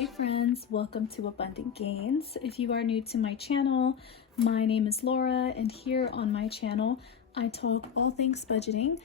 Hey friends, welcome to Abundant Gains. If you are new to my channel, my name is Laura, and here on my channel I talk all things budgeting.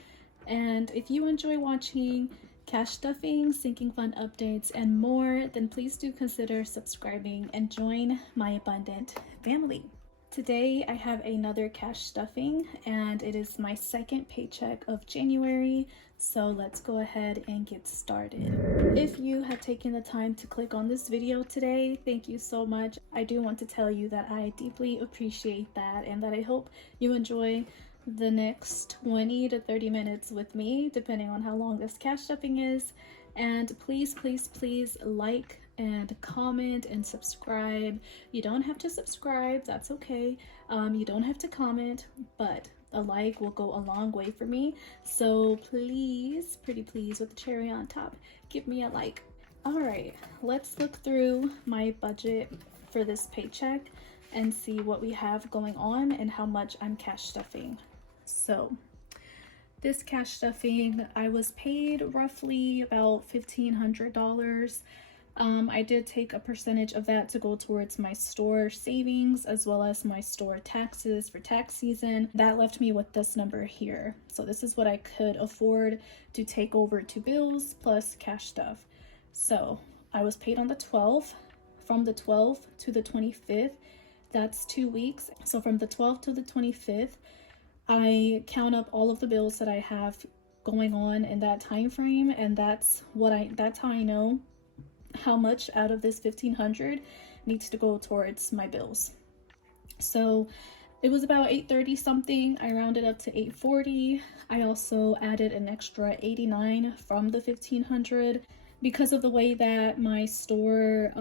And if you enjoy watching cash stuffing, sinking fund updates, and more, then please do consider subscribing and join my abundant family. Today I have another cash stuffing, and it is my second paycheck of January, so let's go ahead and get started. If you have taken the time to click on this video today, thank you so much. I do want to tell you that I deeply appreciate that, and that I hope you enjoy the next 20 to 30 minutes with me, depending on how long this cash stuffing is. And please like and comment and subscribe. You don't have to subscribe, that's okay. You don't have to comment, but a like will go a long way for me. So please, pretty please, with the cherry on top, give me a like. All right, let's look through my budget for this paycheck and see what we have going on and how much I'm cash stuffing. So this cash stuffing, I was paid roughly about $1,500. I did take a percentage of that to go towards my store savings as well as my store taxes for tax season. That left me with this number here. So this is what I could afford to take over to bills plus cash stuff. So I was paid on the 12th. From the 12th to the 25th, that's 2 weeks. So from the 12th to the 25th, I count up all of the bills that I have going on in that time frame, and that's how I know how much out of this $1,500 needs to go towards my bills. So it was about $830 something. I rounded up to $840. I also added an extra $89 from the $1,500 because of the way that my store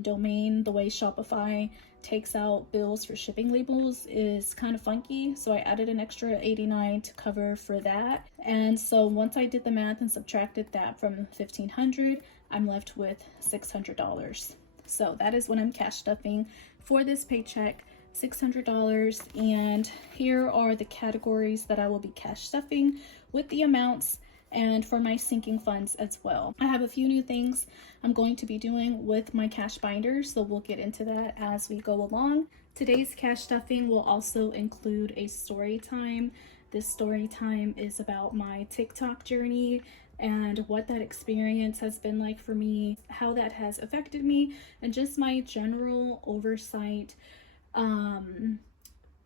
domain, the way Shopify takes out bills for shipping labels, is kind of funky. So I added an extra $89 to cover for that. And so once I did the math and subtracted that from $1,500, I'm left with $600. So that is what I'm cash stuffing for this paycheck, $600. And here are the categories that I will be cash stuffing with the amounts, and for my sinking funds as well. I have a few new things I'm going to be doing with my cash binders, so we'll get into that as we go along. Today's cash stuffing will also include a story time. This story time is about my TikTok journey and what that experience has been like for me, how that has affected me, and just my general oversight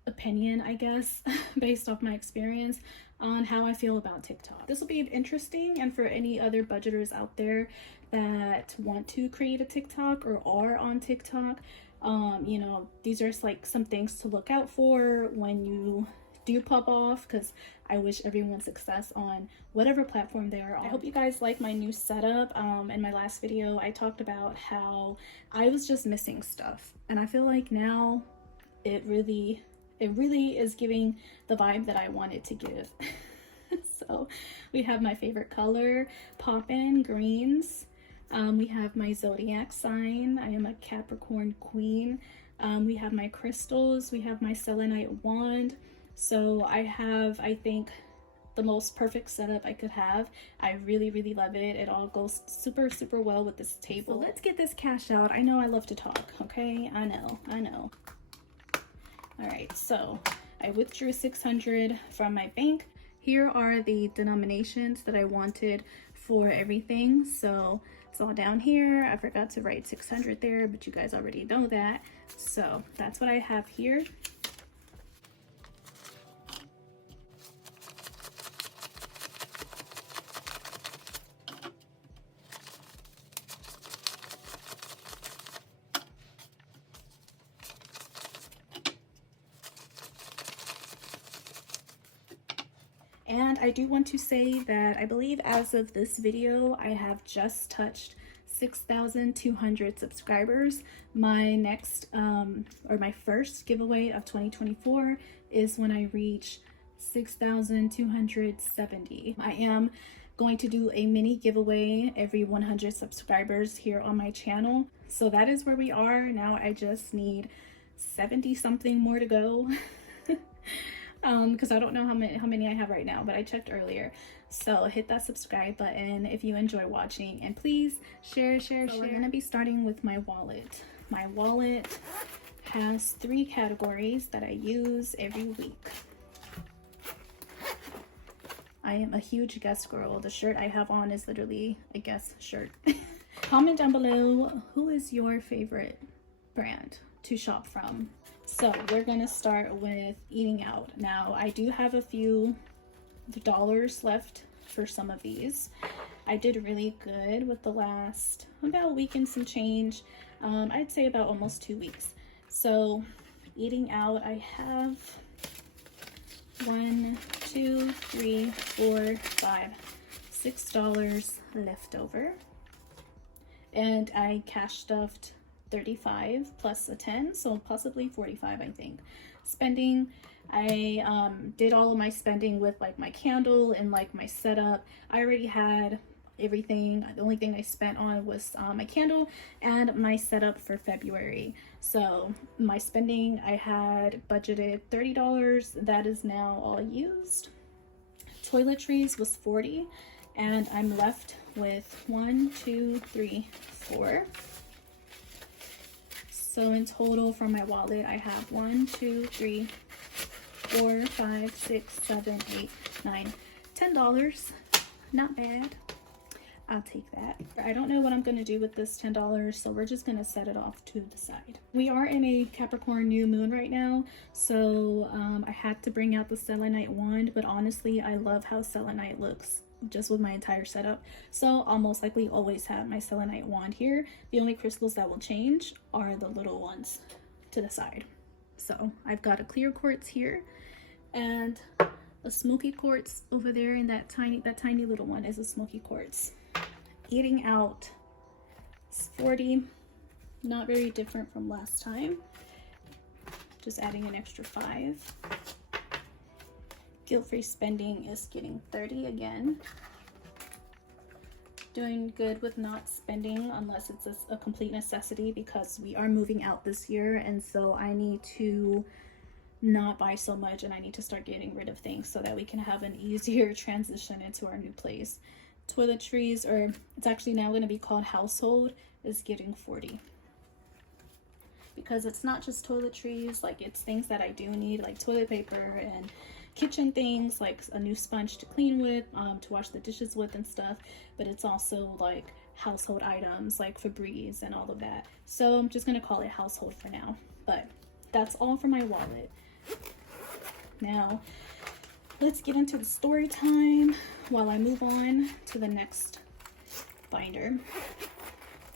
opinion, I guess, based off my experience on how I feel about TikTok. This will be interesting, and for any other budgeters out there that want to create a TikTok or are on TikTok, you know, these are like some things to look out for when you do pop off, because I wish everyone success on whatever platform they are on. I hope you guys like my new setup. In my last video I talked about how I was just missing stuff, and I feel like now it really is giving the vibe that I want it to give. So we have my favorite color, poppin' greens. We have my zodiac sign. I am a Capricorn queen. We have my crystals. We have my selenite wand. So I have, I think, the most perfect setup I could have. I really love it. It all goes super well with this table. So let's get this cash out. I know I love to talk, okay? I know. All right, so I withdrew $600 from my bank. Here are the denominations that I wanted for everything. So it's all down here. I forgot to write 600 there, but you guys already know that. So that's what I have here. And I do want to say that I believe as of this video, I have just touched 6,200 subscribers. My next, or my first giveaway of 2024 is when I reach 6,270. I am going to do a mini giveaway every 100 subscribers here on my channel. So that is where we are. Now I just need 70 something more to go. Because I don't know how many I have right now, but I checked earlier. So hit that subscribe button if you enjoy watching, and please share. We're gonna be starting with my wallet. My wallet has 3 categories that I use every week. I am a huge Guess girl. The shirt I have on is literally a Guess shirt. Comment down below, who is your favorite brand to shop from? So we're gonna start with eating out. Now I do have a few dollars left for some of these. I did really good with the last about a week and some change. I'd say about almost 2 weeks. So eating out, I have 1, 2, 3, 4, 5, $6 left over, and I cash stuffed 35 plus a 10, so possibly 45, I think. Spending, I did all of my spending with like my candle and like my setup. I already had everything. The only thing I spent on was my candle and my setup for February. So my spending, I had budgeted $30. That is now all used. Toiletries was 40, and I'm left with 1, 2, 3, 4. So in total from my wallet, I have 1, 2, 3, 4, 5, 6, 7, 8, 9, $10. Not bad. I'll take that. I don't know what I'm gonna do with this $10, so we're just gonna set it off to the side. We are in a Capricorn new moon right now, so I had to bring out the selenite wand, but honestly, I love how selenite looks just with my entire setup, so I'll most likely always have my selenite wand here. The only crystals that will change are the little ones to the side. So I've got a clear quartz here and a smoky quartz over there, and that tiny little one is a smoky quartz. Eating out is 40, not very different from last time, just adding an extra 5. Guilt-free spending is getting 30 again. Doing good with not spending unless it's a complete necessity, because we are moving out this year, and so I need to not buy so much, and I need to start getting rid of things so that we can have an easier transition into our new place. Toiletries, or it's actually now going to be called household, is getting 40, because it's not just toiletries, like it's things that I do need, like toilet paper and kitchen things, like a new sponge to clean with, to wash the dishes with and stuff, but it's also like household items like Febreze and all of that. So I'm just going to call it household for now, but that's all for my wallet. Now let's get into the story time while I move on to the next binder.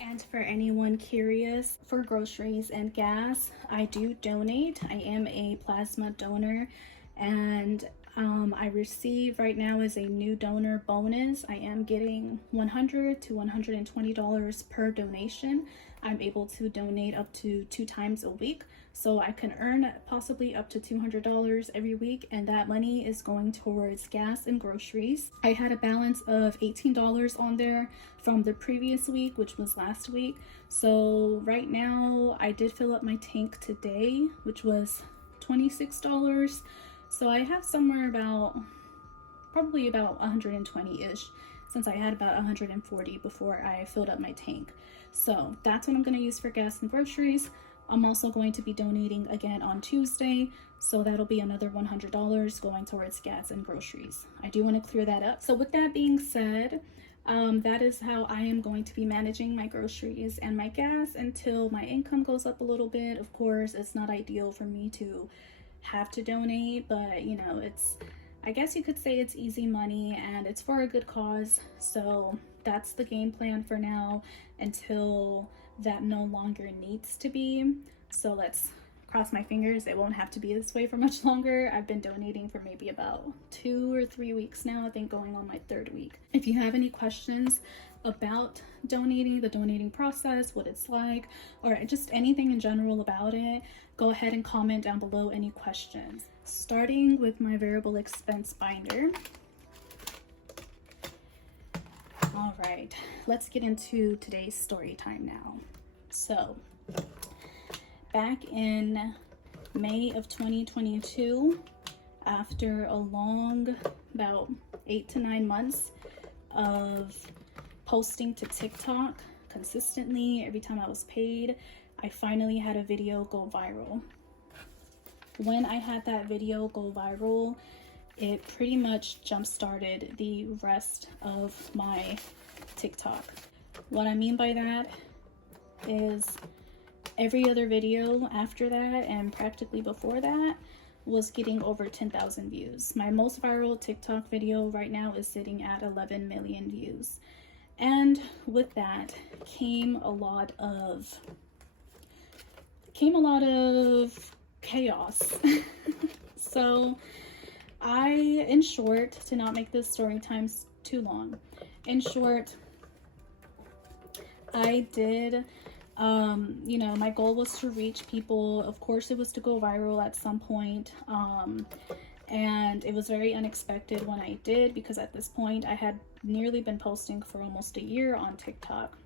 And for anyone curious, for groceries and gas, I do donate. I am a plasma donor, and I receive right now as a new donor bonus. I am getting $100 to $120 per donation. I'm able to donate up to 2 times a week, so I can earn possibly up to $200 every week, and that money is going towards gas and groceries. I had a balance of $18 on there from the previous week, which was last week. So right now I did fill up my tank today, which was $26. So I have somewhere about probably about 120-ish, since I had about 140 before I filled up my tank. So that's what I'm going to use for gas and groceries. I'm also going to be donating again on Tuesday, so that'll be another $100 going towards gas and groceries. I do want to clear that up. So with that being said, that is how I am going to be managing my groceries and my gas until my income goes up a little bit. Of course, it's not ideal for me to have to donate, but you know, it's, I guess you could say it's easy money and it's for a good cause. So that's the game plan for now until that no longer needs to be. So let's cross my fingers it won't have to be this way for much longer. I've been donating for maybe about 2 or 3 weeks now, I think going on my 3rd week. If you have any questions about donating, the donating process, what it's like, or just anything in general about it, go ahead and comment down below any questions. Starting with my variable expense binder. All right, let's get into today's story time now. So back in May of 2022, after a long, about 8 to 9 months of posting to TikTok consistently every time I was paid, I finally had a video go viral. When I had that video go viral, it pretty much jump-started the rest of my TikTok. What I mean by that is every other video after that and practically before that was getting over 10,000 views. My most viral TikTok video right now is sitting at 11 million views. And with that came a lot of chaos. So in short, to not make this story times too long, in short, I did, you know, my goal was to reach people. Of course, it was to go viral at some point. And it was very unexpected when I did, because at this point I had nearly been posting for almost a year on TikTok.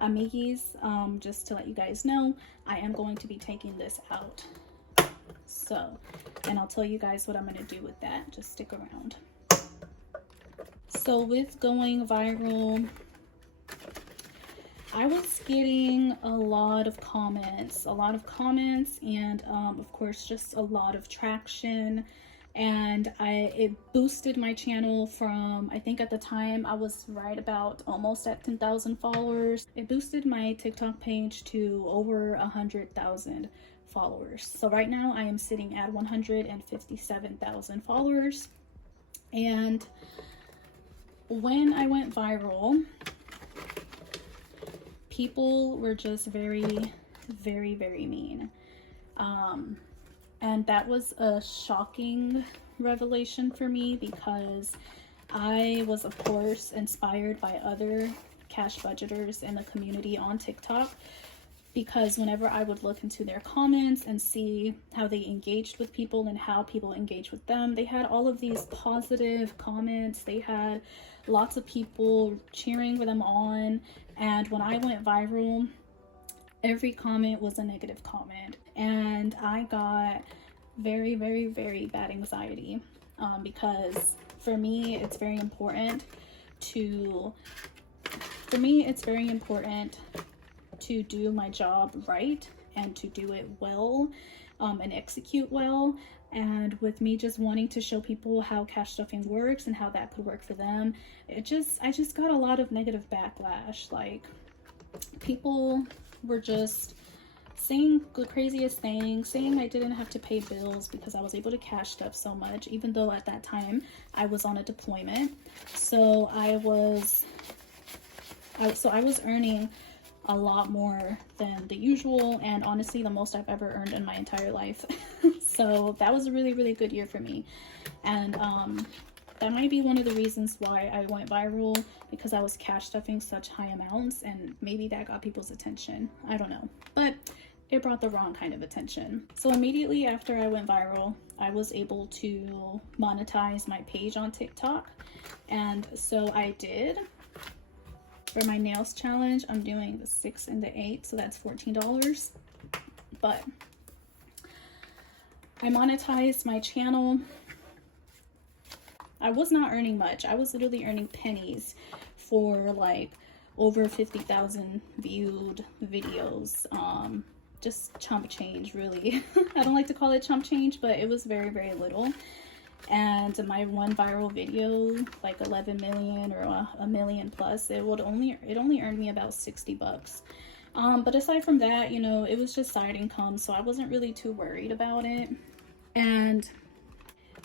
Amiguis, just to let you guys know, I am going to be taking this out. So, and I'll tell you guys what I'm going to do with that. Just stick around. So with going viral, I was getting a lot of comments, and of course just a lot of traction. And it boosted my channel from, I think at the time I was right about almost at 10,000 followers. It boosted my TikTok page to over 100,000 followers. So right now I am sitting at 157,000 followers. And when I went viral, people were just very, very, very mean. And that was a shocking revelation for me, because I was, of course, inspired by other cash budgeters in the community on TikTok, because whenever I would look into their comments and see how they engaged with people and how people engaged with them, they had all of these positive comments. They had lots of people cheering them on. And when I went viral, every comment was a negative comment, and I got very, very, very bad anxiety, because for me it's very important to do my job right and to do it well, and execute well. And with me just wanting to show people how cash stuffing works and how that could work for them, I just got a lot of negative backlash. Like, people were just saying the craziest things, saying I didn't have to pay bills because I was able to cash stuff so much, even though at that time I was on a deployment. So I was earning a lot more than the usual, and honestly the most I've ever earned in my entire life. So that was a really, really good year for me. And that might be one of the reasons why I went viral, because I was cash stuffing such high amounts, and maybe that got people's attention. I don't know, but it brought the wrong kind of attention. So immediately after I went viral, I was able to monetize my page on TikTok. And so I did. For my nails challenge, I'm doing the 6 and the 8, so that's $14. But I monetized my channel. I was not earning much. I was literally earning pennies for like over 50,000 viewed videos. Just chump change, really. I don't like to call it chump change, but it was very, very little. And my one viral video, like 11 million or a million plus, it only earned me about 60 bucks. But aside from that, you know, it was just side income, so I wasn't really too worried about it. And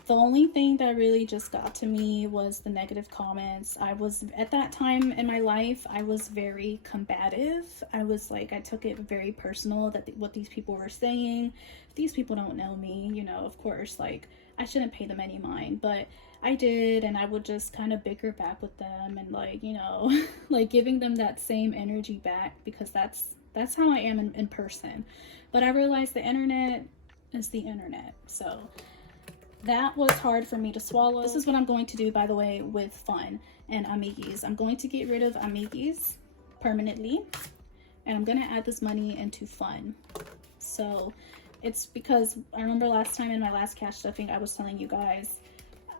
the only thing that really just got to me was the negative comments. I was, at that time in my life, I was very combative. I was like, I took it very personal that what these people were saying. These people don't know me, you know, of course, like, I shouldn't pay them any mind, but I did, and I would just kind of bicker back with them and, like, you know, like giving them that same energy back, because that's how I am in person. But I realized the internet is the internet, so that was hard for me to swallow. This is what I'm going to do, by the way, with fun and amiguis. I'm going to get rid of amiguis permanently, and I'm going to add this money into fun. So it's because I remember last time in my last cash stuffing, I was telling you guys,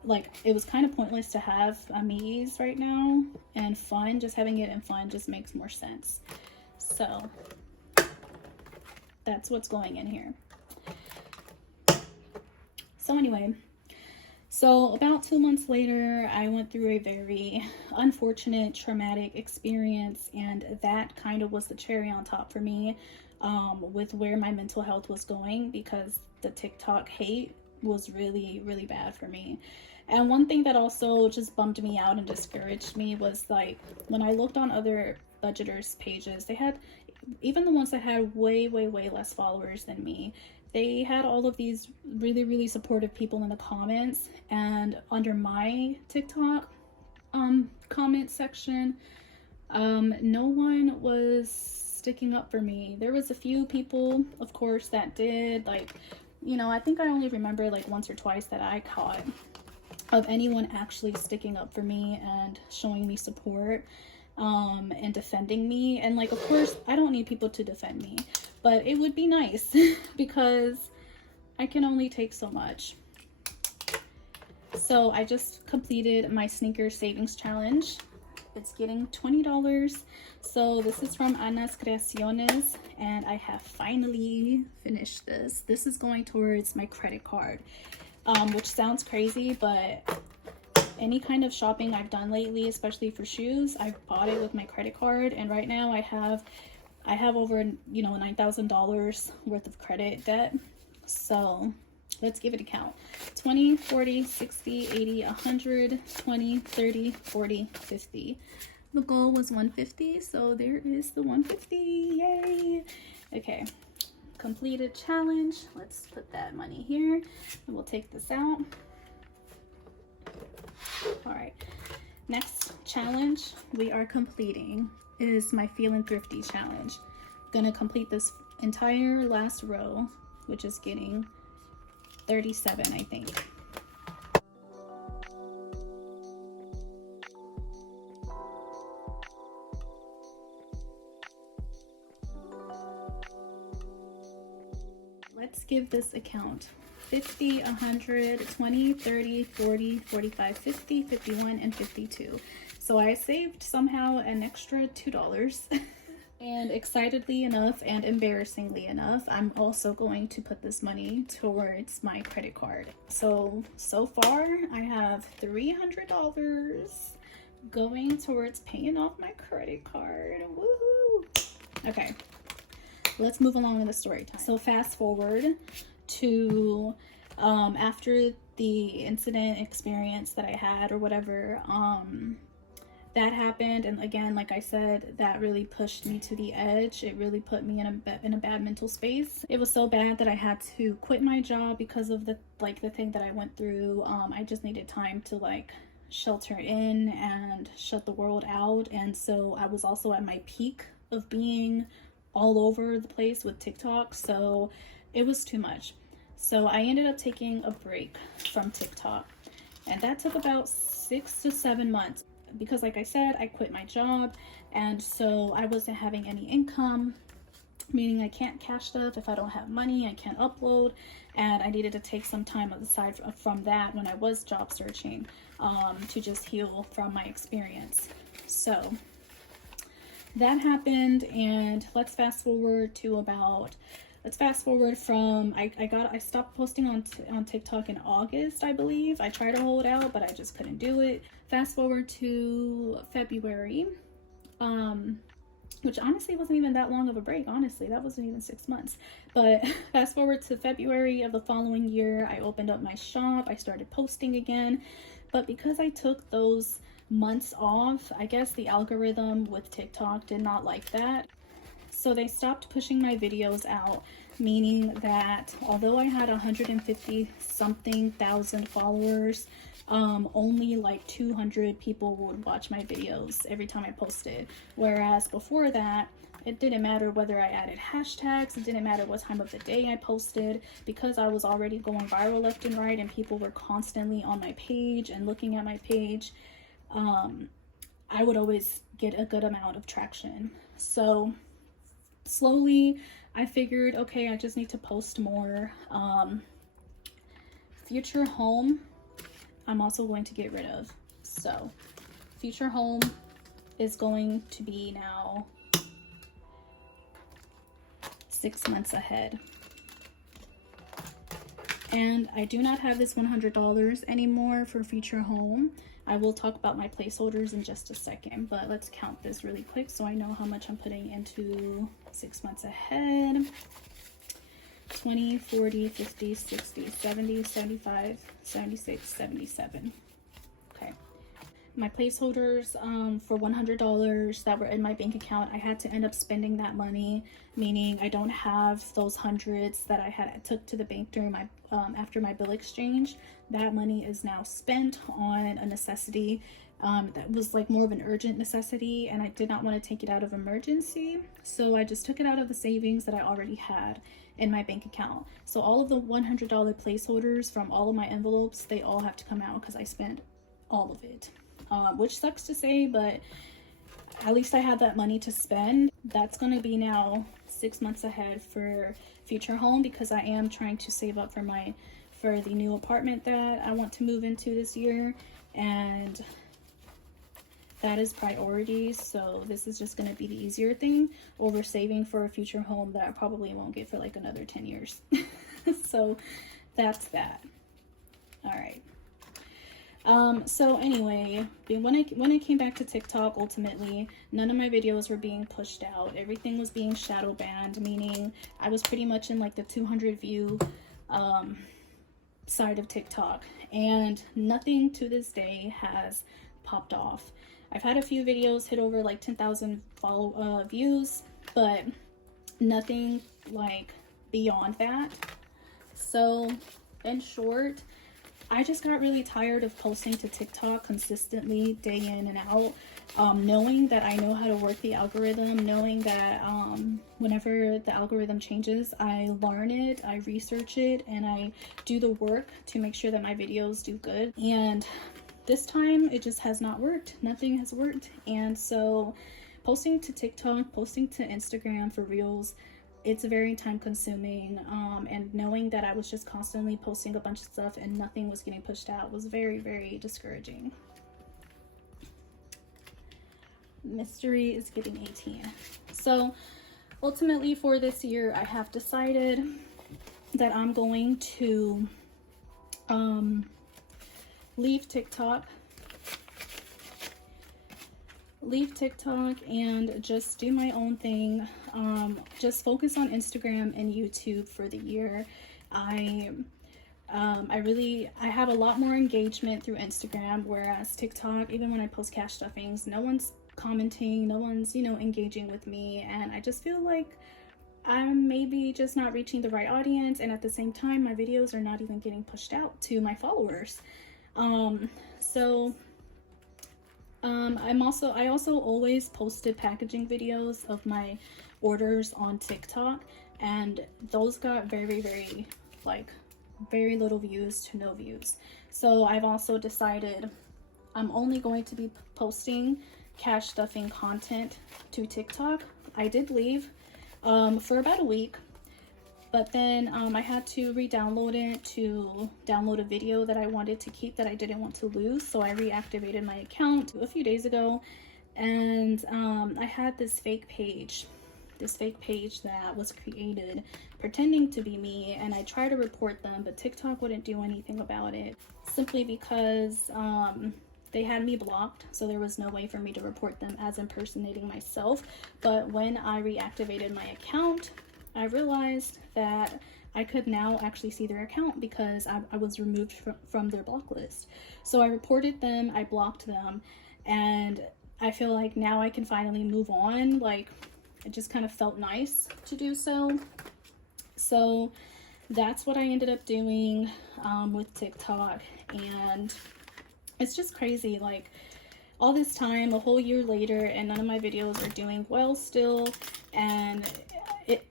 like, it was kind of pointless to have Amis right now and fun. Just having it in fun just makes more sense. So that's what's going in here. So anyway, so about 2 months later, I went through a very unfortunate, traumatic experience, and that kind of was the cherry on top for me, with where my mental health was going, because the TikTok hate was really, really bad for me. And one thing that also just bummed me out and discouraged me was, like, when I looked on other budgeters pages, they had, even the ones that had way less followers than me, they had all of these really, really supportive people in the comments. And under my TikTok comment section, no one was sticking up for me. There was a few people, of course, that did, like, you know, I think I only remember like once or twice that I caught of anyone actually sticking up for me and showing me support, and defending me. And like, of course, I don't need people to defend me, but it would be nice because I can only take so much. So I just completed my sneaker savings challenge. It's getting $20. So this is from Ana's Creaciones, and I have finally finished this. This is going towards my credit card, which sounds crazy, but any kind of shopping I've done lately, especially for shoes, I've bought it with my credit card. And right now I have over, you know, $9,000 worth of credit debt. So let's give it a count. 20, 40, 60, 80, 100, 20, 30, 40, 50. The goal was 150, so there is the 150. Yay! Okay, completed challenge. Let's put that money here and we'll take this out. All right, next challenge we are completing is my Feeling Thrifty challenge. I'm gonna complete this entire last row, which is getting 37, I think. Let's give this a count. 50, 100, 20, 30, 40, 45, 50, 51, and 52. So I saved somehow an extra $2. And excitedly enough and embarrassingly enough, I'm also going to put this money towards my credit card. So far I have $300 going towards paying off my credit card. Woohoo! Okay, let's move along in the story time. So fast forward to after the incident experience that I had or whatever, that happened, and again, like I said, that really pushed me to the edge. It really put me in a bad mental space. It was so bad that I had to quit my job because of the thing that I went through. I just needed time to like shelter in and shut the world out. And so I was also at my peak of being all over the place with TikTok, so it was too much. So I ended up taking a break from TikTok, and that took about 6 to 7 months. Because like I said, I quit my job, and so I wasn't having any income, meaning I can't cash stuff if I don't have money. I can't upload, and I needed to take some time aside from that when I was job searching, to just heal from my experience. So that happened, and let's fast forward from I stopped posting on TikTok in August, I believe. I tried to hold out, but I just couldn't do it. Fast forward to February, which honestly wasn't even that long of a break. Honestly, that wasn't even 6 months. But fast forward to February of the following year, I opened up my shop. I started posting again, but because I took those months off, I guess the algorithm with TikTok did not like that. So they stopped pushing my videos out, meaning that although I had 150 something thousand followers, only like 200 people would watch my videos every time I posted. Whereas before that, it didn't matter whether I added hashtags, it didn't matter what time of the day I posted, because I was already going viral left and right and people were constantly on my page and looking at my page. I would always get a good amount of traction. So slowly I figured, okay, I just need to post more. Future home, I'm also going to get rid of. So future home is going to be now 6 months ahead. And I do not have this $100 anymore for future home. I will talk about my placeholders in just a second, but let's count this really quick so I know how much I'm putting into 6 months ahead. 20, 40, 50, 60, 70, 75, 76, 77. Okay. My placeholders for $100 that were in my bank account, I had to end up spending that money, meaning I don't have those hundreds that I took to the bank during my after my bill exchange. That money is now spent on a necessity that was like more of an urgent necessity, and I did not want to take it out of emergency, so I just took it out of the savings that I already had in my bank account. So all of the $100 placeholders from all of my envelopes, they all have to come out because I spent all of it, which sucks to say, but at least I had that money to spend. That's going to be now 6 months ahead for future home, because I am trying to save up for the new apartment that I want to move into this year, and that is priority. So this is just going to be the easier thing over saving for a future home that I probably won't get for like another 10 years. So that's that. All right. So anyway, when I came back to TikTok, ultimately none of my videos were being pushed out. Everything was being shadow banned, meaning I was pretty much in like the 200 view side of TikTok, and nothing to this day has popped off. I've had a few videos hit over like 10,000 views, but nothing like beyond that. So in short, I just got really tired of posting to TikTok consistently day in and out, knowing that I know how to work the algorithm, knowing that whenever the algorithm changes, I learn it, I research it, and I do the work to make sure that my videos do good. And this time it just has not worked. Nothing has worked. And so posting to TikTok, posting to Instagram for reels, it's very time consuming, and knowing that I was just constantly posting a bunch of stuff and nothing was getting pushed out was very, very discouraging. Mystery is getting 18. So ultimately for this year, I have decided that I'm going to leave TikTok and just do my own thing. Just focus on Instagram and YouTube for the year. I have a lot more engagement through Instagram, whereas TikTok, even when I post cash stuffings, no one's commenting, no one's, engaging with me, and I just feel like I'm maybe just not reaching the right audience, and at the same time my videos are not even getting pushed out to my followers. I also always posted packaging videos of my orders on TikTok, and those got very, very, very little views to no views. So I've also decided I'm only going to be posting cash stuffing content to TikTok. I did leave for about a week, but then I had to re-download it to download a video that I wanted to keep that I didn't want to lose. So I reactivated my account a few days ago, and I had this fake page that was created pretending to be me, and I tried to report them, but TikTok wouldn't do anything about it, simply because they had me blocked, so there was no way for me to report them as impersonating myself. But when I reactivated my account, I realized that I could now actually see their account because I was removed from their block list. So I reported them, I blocked them, and I feel like now I can finally move on. Like, it just kind of felt nice to do so. So that's what I ended up doing with TikTok, and it's just crazy, like all this time, a whole year later, and none of my videos are doing well still. And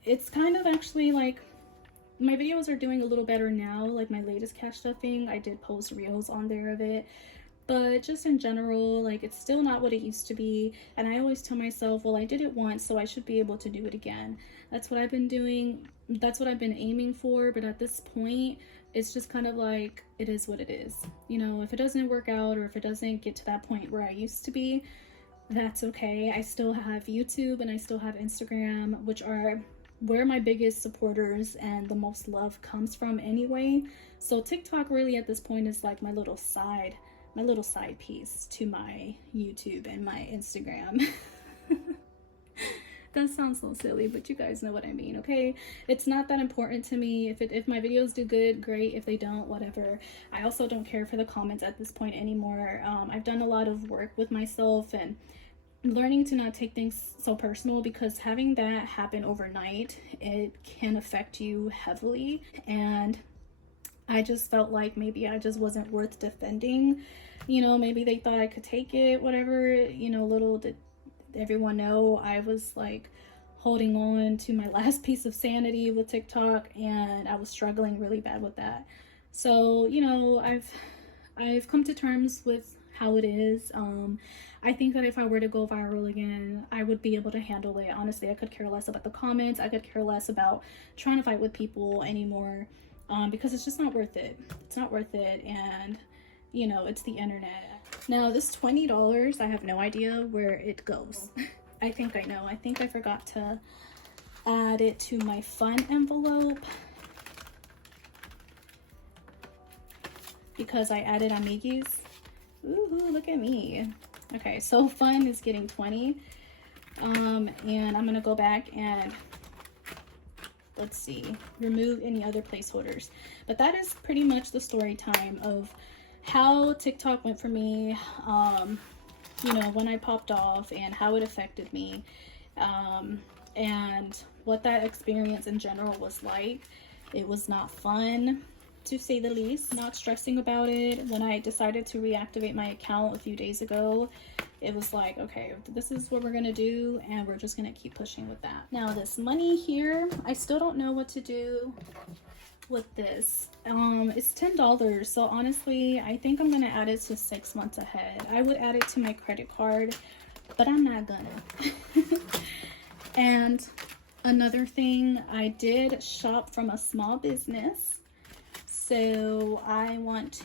it's kind of actually like my videos are doing a little better now. Like my latest cash stuffing, I did post reels on there of it, but just in general, like, it's still not what it used to be. And I always tell myself, well, I did it once, so I should be able to do it again. That's what I've been doing. That's what I've been aiming for. But at this point, it's just kind of like, it is what it is. You know, if it doesn't work out, or if it doesn't get to that point where I used to be, that's okay. I still have YouTube and I still have Instagram, which are where my biggest supporters and the most love comes from anyway. So TikTok really at this point is like my little side piece to my YouTube and my Instagram. That sounds so silly, but you guys know what I mean, okay? It's not that important to me. If my videos do good, great. If they don't, whatever. I also don't care for the comments at this point anymore. I've done a lot of work with myself and learning to not take things so personal, because having that happen overnight, it can affect you heavily. And I just felt like maybe I just wasn't worth defending. You know, maybe they thought I could take it, whatever. You know, little did everyone know I was like holding on to my last piece of sanity with TikTok, and I was struggling really bad with that. So, you know, I've come to terms with how it is. I think that if I were to go viral again, I would be able to handle it. Honestly, I could care less about the comments. I could care less about trying to fight with people anymore, because it's just not worth it. It's not worth it. And you know, it's the internet. Now this $20, I have no idea where it goes. I think I know. I think I forgot to add it to my fun envelope, because I added amiguis. Ooh, look at me. Okay, so fun is getting 20. And I'm gonna go back and let's see, remove any other placeholders. But that is pretty much the story time of how TikTok went for me, you know, when I popped off, and how it affected me, and what that experience in general was like. It was not fun, to say the least. Not stressing about it. When I decided to reactivate my account a few days ago, it was like, okay, this is what we're gonna do, and we're just gonna keep pushing with that. Now this money here, I still don't know what to do with this. It's $10, so honestly I think I'm gonna add it to 6 months ahead. I would add it to my credit card, but I'm not gonna. And another thing, I did shop from a small business, so I want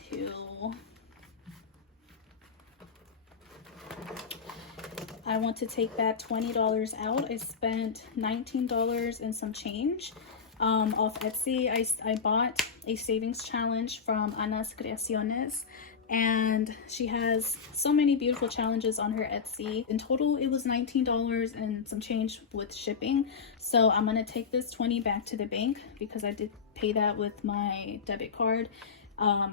to take that $20 out. I spent $19 and some change off Etsy. I bought a savings challenge from Ana's Creaciones, and she has so many beautiful challenges on her Etsy. In total, it was $19 and some change with shipping. So I'm gonna take this 20 back to the bank, because I did pay that with my debit card.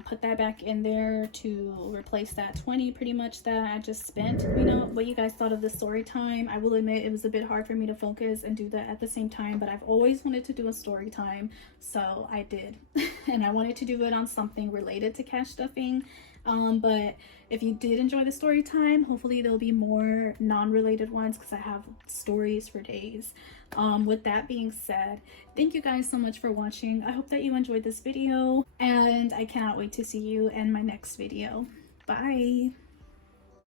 Put that back in there to replace that 20 pretty much that I just spent. You know what you guys thought of the story time. I will admit it was a bit hard for me to focus and do that at the same time, but I've always wanted to do a story time, so I did. And I wanted to do it on something related to cash stuffing. But if you did enjoy the story time, hopefully there'll be more non-related ones, because I have stories for days. With that being said, thank you guys so much for watching. I hope that you enjoyed this video, and I cannot wait to see you in my next video. Bye.